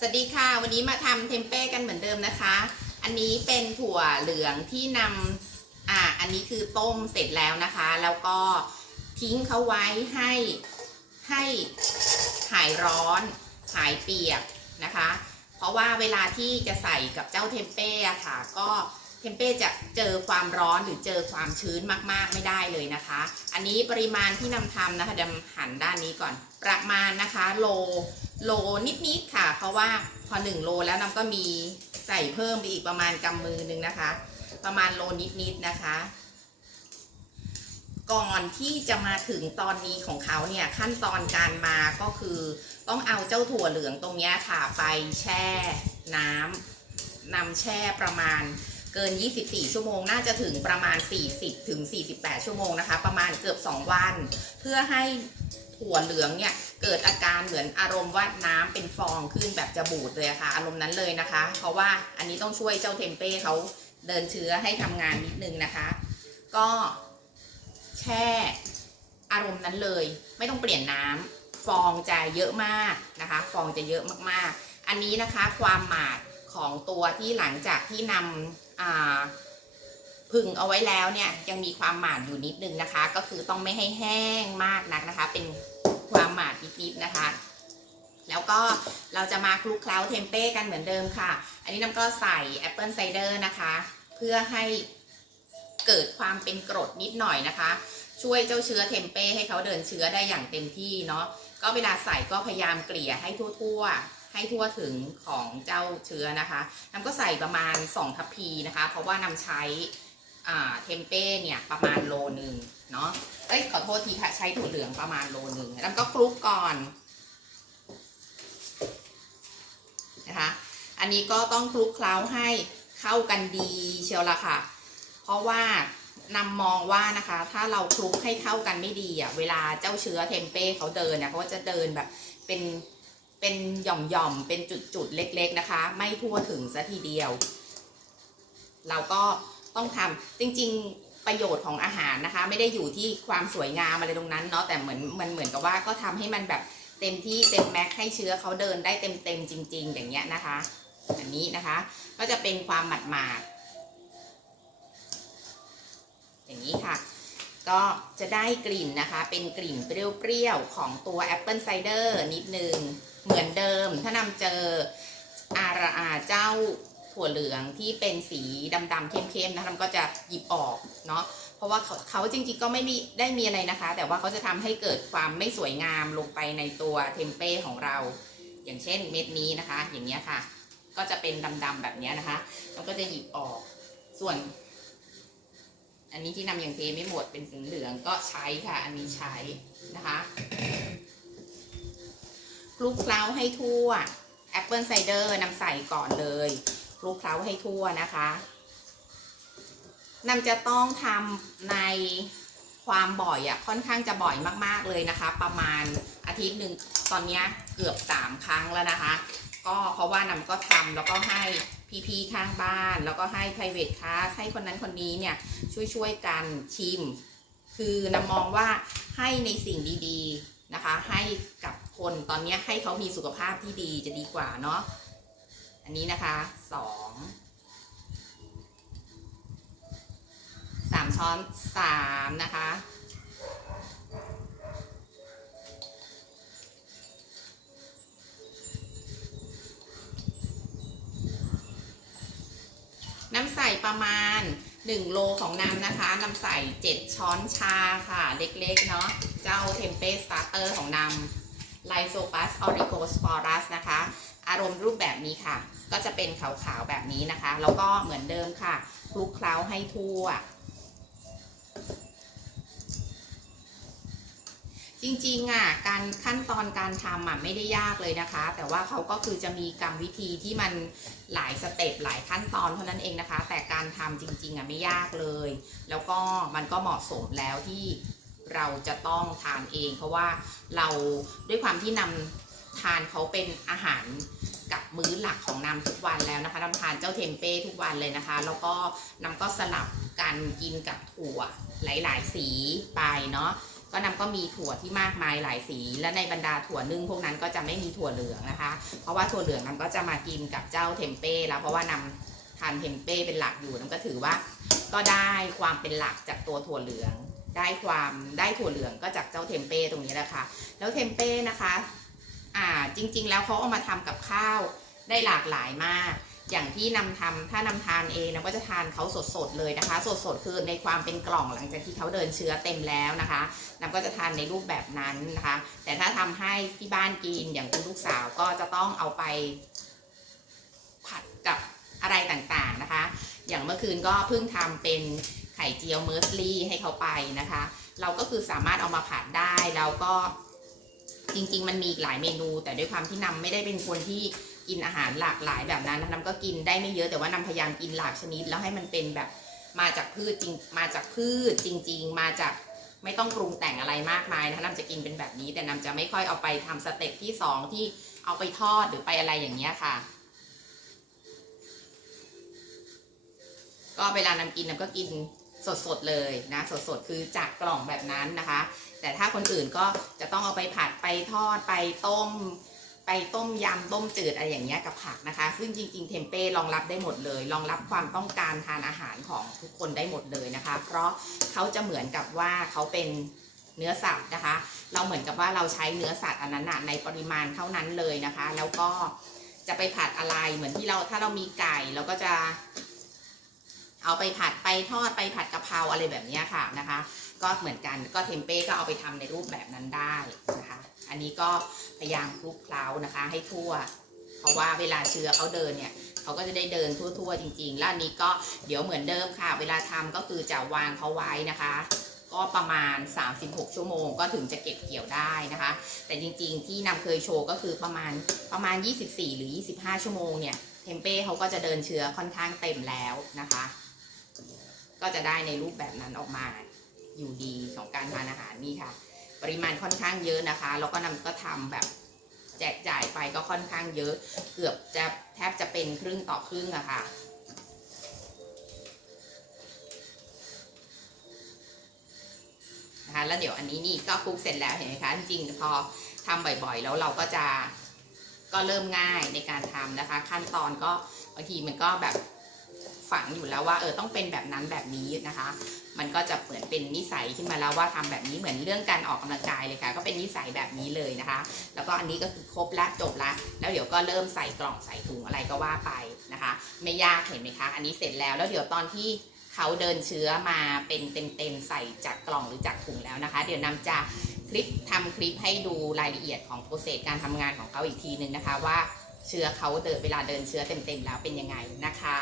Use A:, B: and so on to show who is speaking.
A: สวัสดีค่ะ วันนี้มาทำเทมเป้กันเหมือนเดิมนะคะ อันนี้เป็นถั่วเหลืองที่นำอ่าอันนี้คือต้มเสร็จแล้วนะคะ แล้วก็ทิ้งเขาไว้ให้ให้หายร้อนหายเปียกนะคะ เพราะว่าเวลาที่จะใส่กับเจ้าเทมเป้อะค่ะ ก็เทมเป้จะเจอความร้อนหรือเจอความชื้นมากๆไม่ได้เลยนะคะ อันนี้ปริมาณที่นำทำนะคะเดยวหันด้านนี้ก่อนประมาณนะคะโล โลนิดๆค่ะ เพราะว่าพอหนึ่งโลแล้วน้ำก็มีใส่เพิ่มไปอีกประมาณกำมือหนึงนะคะ ประมาณโลนิดๆนะคะ ก่อนที่จะมาถึงตอนนี้ของเขาเนี่ยขั้นตอนการมาก็คือต้องเอาเจ้าถั่วเหลืองตรงนี้ค่ะ ไปแช่น้ำนำแช่ประมาณเกิน 24 ชั่วโมง น่าจะถึงประมาณ 40 ถึง 48 ชั่วโมงนะคะ ประมาณเกือบ 2 วัน เพื่อให้ ถั่วเหลืองเนี่ยเกิดอาการเหมือนอารมณ์ว่าน้ำเป็นฟองขึ้นแบบจะบูดเลยค่ะ อารมณ์นั้นเลยนะคะ เพราะว่าอันนี้ต้องช่วยเจ้าเทมเป้เขาเดินเชื้อให้ทำงานนิดนึงนะคะ ก็แช่อารมณ์นั้นเลย ไม่ต้องเปลี่ยนน้ำฟองจะเยอะมากนะคะ ฟองจะเยอะมากๆ อันนี้นะคะความหมาดของตัวที่หลังจากที่นำอ่า พึ่งเอาไว้แล้วเนี่ยยังมีความหมาดอยู่นิดนึงนะคะ ก็คือต้องไม่ให้แห้งมากนักนะคะ เป็นความหมาดนิดๆนะคะ แล้วก็เราจะมาคลุกเคล้าเทมเป้กันเหมือนเดิมค่ะ อันนี้น้ำก็ใส่แอปเปิลไซเดอร์นะคะ เพื่อให้เกิดความเป็นกรดนิดหน่อยนะคะ ช่วยเจ้าเชื้อเทมเป้ให้เขาเดินเชื้อได้อย่างเต็มที่เนาะก็เวลาใส่ก็พยายามเกลี่ยให้ทั่วๆ ให้ทั่วถึงของเจ้าเชื้อนะคะน้ำก็ใส่ประมาณ2ทัพพีนะคะ เพราะว่านำใช้ เทมเป้เนี่ยประมาณโลหนึ่งเนาะ เอ้ยขอโทษทีค่ะใช้ถั่วเหลืองประมาณโลหนึ่งแล้วก็คลุกก่อนนะคะ อันนี้ก็ต้องคลุกเคล้าให้เข้ากันดีเชียวละค่ะ เพราะว่านำมองว่านะคะ ถ้าเราคลุกให้เข้ากันไม่ดีอะเวลาเจ้าเชื้อเทมเป้เขาเดินเนี่ยเขาก็จะเดินแบบเป็นเป็นหย่อมๆเป็นจุดๆเล็ก ๆนะคะ ไม่ทั่วถึงซะทีเดียว เราก็ ต้องทำจริง ๆ ประโยชน์ของอาหารนะคะ ไม่ได้อยู่ที่ความสวยงามอะไรตรงนั้นเนาะแต่เหมือนมันเหมือนกับว่าก็ทำให้มันแบบเต็มที่เต็มแม็กให้เชื้อเขาเดินได้เต็มเต็มๆจริง ๆ อย่างเงี้ยนะคะ อันนี้นะคะ ก็จะเป็นความหมาดหมาดอย่างนี้ค่ะ ก็จะได้กลิ่นนะคะ เป็นกลิ่นเปรี้ยวๆของตัวแอปเปิลไซเดอร์นิดนึงเหมือนเดิม ถ้านำเจออาราเจ้า ถั่วเหลืองที่เป็นสีดำๆเข้มๆนะคะมันก็จะหยิบออกเนาะเพราะว่าเขาเขาจริงๆก็ไม่มีได้มีอะไรนะคะ แต่ว่าเขาจะทำให้เกิดความไม่สวยงามลงไปในตัวเทมเป้ของเรา อย่างเช่นเม็ดนี้นะคะ อย่างเงี้ยค่ะ ก็จะเป็นดำๆแบบนี้นะคะมันก็จะหยิบออกส่วน อันนี้ที่นำอย่างเทไม่หมดเป็นสีเหลืองก็ใช้ค่ะ อันนี้ใช้นะคะคลุกเคล้าให้ทั่วแอปเปิลไซเดอร์นำใส่ก่อนเลย คลุกเคล้าให้ทั่วนะคะนำจะต้องทำในความบ่อยอะ่ะค่อนข้างจะบ่อยมากๆเลยนะคะ ประมาณอาทิตย์หนึ่งตอนนี้เกือบสามครั้งแล้วนะคะ ก็เพราะว่านำก็ทำแล้วก็ให้พี่ๆข้างบ้าน แล้วก็ให้ private class ให้คนนั้นคนนี้เนี่ยช่วยๆกันชิม คือนำมองว่าให้ในสิ่งดีๆนะคะ ให้กับคนตอนนี้ให้เขามีสุขภาพที่ดีจะดีกว่าเนาะ อันนี้นะคะสองสามช้อนสามนะคะน้ำใส่ประมาณ 1 โลของน้ำนะคะ น้ำใส่7ช้อนชาค่ะ เล็กๆ เนาะ เจ้าเทมเปสตาร์เตอร์ของน้ำไลโซปัสออริโกสปอรัสนะคะ อารมณ์รูปแบบนี้ค่ะ ก็จะเป็นขาวๆแบบนี้นะคะ แล้วก็เหมือนเดิมค่ะคลุกเคล้าให้ทั่ว จริงๆอะการขั้นตอนการทำอะไม่ได้ยากเลยนะคะ แต่ว่าเขาก็คือจะมีกรรมวิธีที่มันหลายสเต็ปหลายขั้นตอนเท่านั้นเองนะคะ แต่การทำจริง ๆอะไม่ยากเลย แล้วก็มันก็เหมาะสมแล้วที่เราจะต้องทานเอง เพราะว่าเราด้วยความที่นำ ทานเขาเป็นอาหารกับมื้อหลักของน้ำทุกวันแล้วนะคะน้ำทานเจ้าเทมเป้ทุกวันเลยนะคะ แล้วก็น้ำก็สลับกันกินกับถั่วหลาย ๆ สีไปเนาะก็นำก็มีถั่วที่มากมายหลายสี และในบรรดาถั่วนึ่งพวกนั้นก็จะไม่มีถั่วเหลืองนะคะ เพราะว่าถั่วเหลืองนำก็จะมากินกับเจ้าเทมเป้แล้วเพราะว่านำทานเทมเป้เป็นหลักอยู่นำก็ถือว่า ก็ได้ความเป็นหลักจากตัวถั่วเหลือง ได้ความได้ถั่วเหลืองก็จากเจ้าเทมเป้ตรงนี้แหละค่ะแล้วเทมเป้นะคะ อ่าจริงๆ แล้วเขาเอามาทำกับข้าวได้หลากหลายมาก อย่างที่นำทำถ้านำทานเองนะก็จะทานเขาสดๆเลยนะคะ สดๆคือในความเป็นกล่องหลังจากที่เขาเดินเชื้อเต็มแล้วนะคะนำก็จะทานในรูปแบบนั้นนะคะ แต่ถ้าทำให้ที่บ้านกินอย่างคุณลูกสาวก็จะต้องเอาไป ผัดกับอะไรต่างๆนะคะ อย่างเมื่อคืนก็เพิ่งทำเป็นไข่เจียวเมอร์สลี่ให้เขาไปนะคะ เราก็คือสามารถเอามาผัดได้แล้วก็ จริง ๆ มันมีอีกหลายเมนู แต่ด้วยความที่นำไม่ได้เป็นคนที่กินอาหารหลากหลายแบบนั้นนำก็กินได้ไม่เยอะแต่ว่านำพยายามกินหลากชนิด แล้วให้มันเป็นแบบมาจากพืชจริงมาจากพืชจริง ๆ มาจากไม่ต้องปรุงแต่งอะไรมากมายนะคะนำจะกินเป็นแบบนี้ แต่นำจะไม่ค่อยเอาไปทำสเต็ปที่สองที่เอาไปทอดหรือไปอะไรอย่างเงี้ยค่ะ ก็เวลานำกินนำก็กิน สดๆเลยนะสดๆคือจากกล่องแบบนั้นนะคะ แต่ถ้าคนอื่นก็จะต้องเอาไปผัดไปทอดไปต้ม ไปต้มยำต้มจืดอะไรอย่างเงี้ยกับผักนะคะ ซึ่งจริง ๆ เทมเป้รองรับได้หมดเลยรองรับความต้องการทานอาหารของทุกคนได้หมดเลยนะคะ เพราะเขาจะเหมือนกับว่าเขาเป็นเนื้อสัตว์นะคะ เราเหมือนกับว่าเราใช้เนื้อสัตว์อันนั้นในปริมาณเท่านั้นเลยนะคะ แล้วก็จะไปผัดอะไรเหมือนที่เราถ้าเรามีไก่เราก็จะ เอาไปผัดไปทอดไปผัดกะเพราอะไรแบบนี้ค่ะนะคะ ก็เหมือนกันก็เทมเป้ก็เอาไปทำในรูปแบบนั้นได้นะคะ อันนี้ก็พยายามคลุกเคล้านะคะ ให้ทั่ว เพราะว่าเวลาเชื้อเขาเดินเนี่ยเขาก็จะได้เดินทั่วๆจริงๆ แล้วนี้ก็เดี๋ยวเหมือนเดิมค่ะ เวลาทำก็คือจะวางเขาไว้นะคะก็ประมาณ 36 ชั่วโมงก็ถึงจะเก็บเกี่ยวได้นะคะ แต่จริงๆ ที่นำเคยโชว์ก็คือประมาณประมาณ 24 หรือ 25 ชั่วโมงเนี่ย เทมเป้เขาก็จะเดินเชื้อค่อนข้างเต็มแล้วนะคะ ก็จะได้ในรูปแบบนั้นออกมาอยู่ดีของการทานอาหารนี่ค่ะ ปริมาณค่อนข้างเยอะนะคะ แล้วก็นำก็ทำแบบแจกจ่ายไปก็ค่อนข้างเยอะ เกือบจะแทบจะเป็นครึ่งต่อครึ่งอะค่ะนะคะแล้วเดี๋ยวอันนี้นี่ก็คลุกเสร็จแล้วเห็นไหมคะจริงพอทำบ่อยๆ แล้วเราก็จะก็เริ่มง่ายในการทำนะคะ ขั้นตอนก็บางทีมันก็แบบ ฝังอยู่แล้วว่าเออต้องเป็นแบบนั้นแบบนี้นะคะ มันก็จะเหมือนเป็นนิสัยขึ้นมาแล้วว่าทำแบบนี้เหมือนเรื่องการออกกำลังกายเลยค่ะ ก็เป็นนิสัยแบบนี้เลยนะคะ แล้วก็อันนี้ก็คือครบละจบละแล้วเดี๋ยวก็เริ่มใส่กล่องใส่ถุงอะไรก็ว่าไปนะคะ ไม่ยากเห็นไหมคะ อันนี้เสร็จแล้วแล้วเดี๋ยวตอนที่เขาเดินเชื้อมาเป็นเต็มๆใส่จากกล่องหรือจากถุงแล้วนะคะ เดี๋ยวนำจะคลิปทำคลิปให้ดูรายละเอียดของโปรเซสการทำงานของเขาอีกทีหนึ่งนะคะว่าเชื้อเขาเดินเวลาเดินเชื้อเต็มๆแล้วเป็นยังไงนะคะ